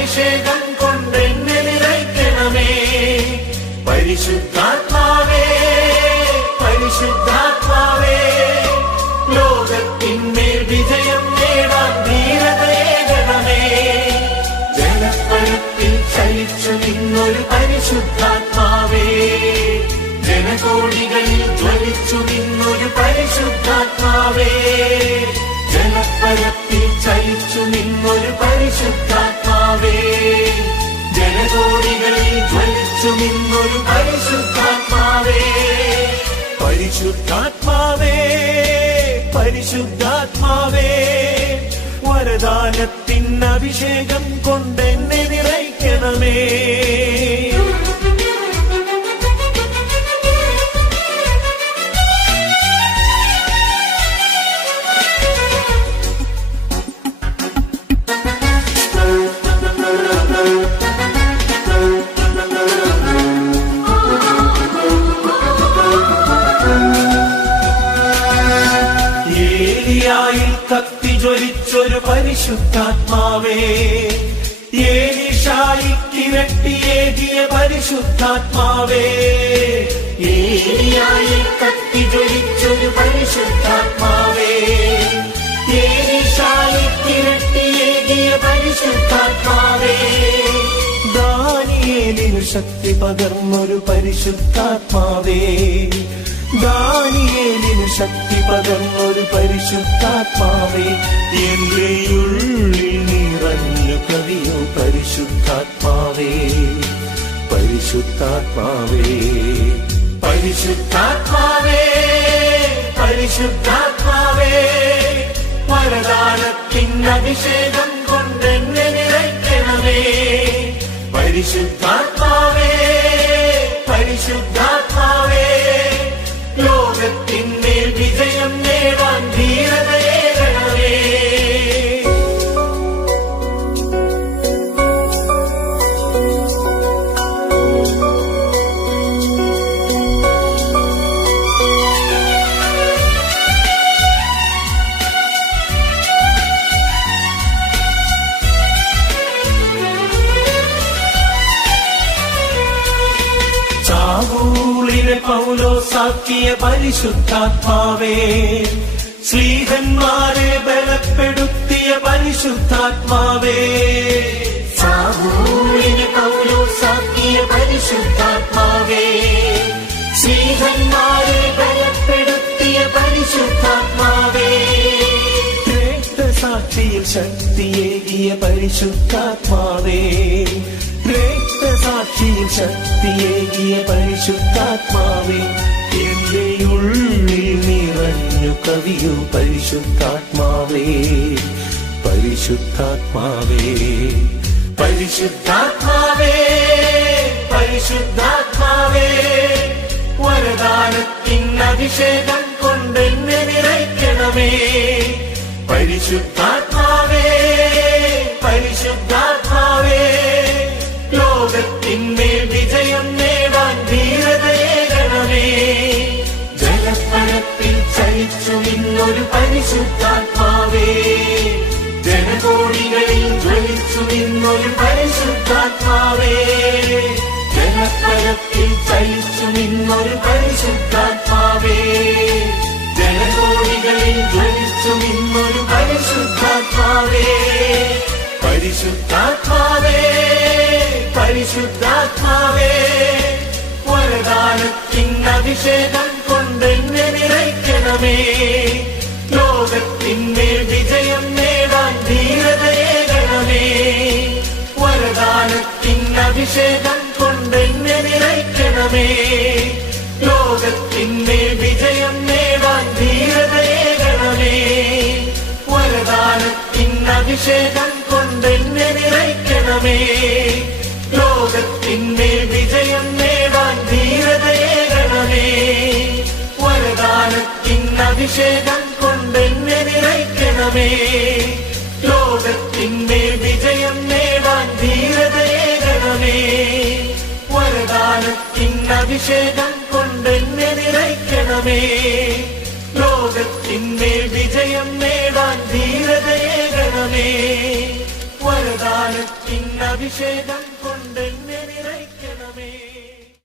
അഭിഷേകം കൊണ്ടെന്നെ നിറയ്ക്കണമേ. പരിശുദ്ധാത്മാവേ പരിശുദ്ധാത്മാവേ, ലോകത്തിന്മേൽ വിജയം നേടാൻ ധീരതയേകണമേ. ജലപ്പരപ്പിൽ ചലിച്ചു നിന്നൊരു പരിശുദ്ധാത്മാവേ, ജനകോടികളിൽ ജ്വലിച്ചു നിന്നൊരു പരിശുദ്ധാത്മാവേ. ജലപ്പരപ്പിൽ ചലിച്ചു നിന്നൊരു പരിശുദ്ധാത്മാവേ, ജനകോടികളിൽ ജ്വലിച്ചു നിന്നൊരു പരിശുദ്ധാത്മാവേ. പരിശുദ്ധാത്മാവേ പരിശുദ്ധാത്മാവേ, വരദാനത്തിൻ അഭിഷേകം കൊണ്ടെന്നെ നിറയ്ക്കണമേ. ഏലിയായിൽ കത്തിജ്വലിച്ചൊരു പരിശുദ്ധാത്മാവേ, ഏലീശായിക്കിരട്ടിയേകിയ പരിശുദ്ധാത്മാവേ. ഏലിയായിൽ കത്തിജ്വലിച്ചൊരു പരിശുദ്ധാത്മാവേ, ഏലീശായിക്കിരട്ടിയേകിയ പരിശുദ്ധാത്മാവേ. ദാനിയേലിനു ശക്തി പകർന്നൊരു പരിശുദ്ധാത്മാവേ, ദാനിയേലിനു ശക്തി പകർന്നൊരു പരിശുദ്ധാത്മാവേ. എന്റെ ഉള്ളിൽ നിറഞ്ഞു കവിയോ പരിശുദ്ധാത്മാവേ, പരിശുദ്ധാത്മാവേ. പരിശുദ്ധാത്മാവേ പരിശുദ്ധാത്മാവേ, വരദാനത്തിൻ അഭിഷേകം കൊണ്ടെന്നെ നിറയ്ക്കണമേ. പരിശുദ്ധാത്മാവേ പരിശുദ്ധാത്മാവേ, ലോകത്തിന്മേൽ വിജയം നേടാൻ ധീരതയേകണമേ. സാവൂളിനെ പൗലോസാക്കിയ പരിശുദ്ധാത്മാവേ, സ്ലീഹന്മാരെ ബലപ്പെടുത്തിയ പരിശുദ്ധാത്മാവേ. സാവൂളിനെ പൗലോസാക്കിയ പരിശുദ്ധാത്മാവേ, സ്ലീഹന്മാരെ ബലപ്പെടുത്തിയ പരിശുദ്ധാത്മാവേ. രക്തസാക്ഷിയിൽ ശക്തിയേകിയ പരിശുദ്ധാത്മാവേ, രക്തസാക്ഷിയിൽ ശക്തിയേകിയ പരിശുദ്ധാത്മാവേ. എന്റെ ഉള്ളിൽ നിറഞ്ഞു കവിയോ പരിശുദ്ധാത്മാവേ, പരിശുദ്ധാത്മാവേ. പരിശുദ്ധാത്മാവേ പരിശുദ്ധാത്മാവേ, വരദാനത്തിൻ അഭിഷേകം കൊണ്ടെന്നെ നിറയ്ക്കണമേ. പരിശുദ്ധാത്മാവേ പരിശുദ്ധാത്മാവേ, ലോകത്തിന്മേൽ വിജയം നേടാൻ ധീരതയേകണമേ. ജലപ്പരപ്പിൽ ചലിച്ചു നിന്നൊരു പരിശുദ്ധാത്മാവേ, ജനകോടികളിൽ ജ്വലിച്ചു നിന്നൊരു പരിശുദ്ധാത്മാവേ. ജലപ്പരപ്പിൽ ചലിച്ചു നിന്നൊരു പരിശുദ്ധാത്മാവേ, ജനകോടികളിൽ ജ്വലിച്ചു നിന്നൊരു പരിശുദ്ധാത്മാവേ. പരിശുദ്ധാത്മാവേ പരിശുദ്ധാത്മാവേ, വരദാനത്തിൻ അഭിഷേകം കൊണ്ടെന്നെ നിറയ്ക്കണമേ. ലോകത്തിന്മേൽ വിജയം നേടാൻ ധീരതയേകണമേ. വരദാനത്തിൻ അഭിഷേകം കൊണ്ടെന്നെ നിറയ്ക്കണമേ. ലോകത്തിന്മേൽ വിജയം നേടാൻ ധീരതയേകണമേ. വരദാനത്തിൻ അഭിഷേകം കൊണ്ടെന്നെ നിറയ്ക്കണമേ. ലോകത്തിന്മേൽ വിജയം നേടാൻ ധീരതയേകണമേ. വരദാനത്തിൻ അഭിഷേകം കൊണ്ടെന്നെ നിറയ്ക്കണമേ. ലോകത്തിന്മേൽ വിജയം നേടാൻ ധീരതയേകണമേ. വരദാനത്തിൻ അഭിഷേകം കൊണ്ടെന്നെ നിറയ്ക്കണമേ. ലോകത്തിന്മേൽ വിജയം നേടാൻ ധീരതയേകണമേ. സമാധാനത്തിൻ അഭിഷേകം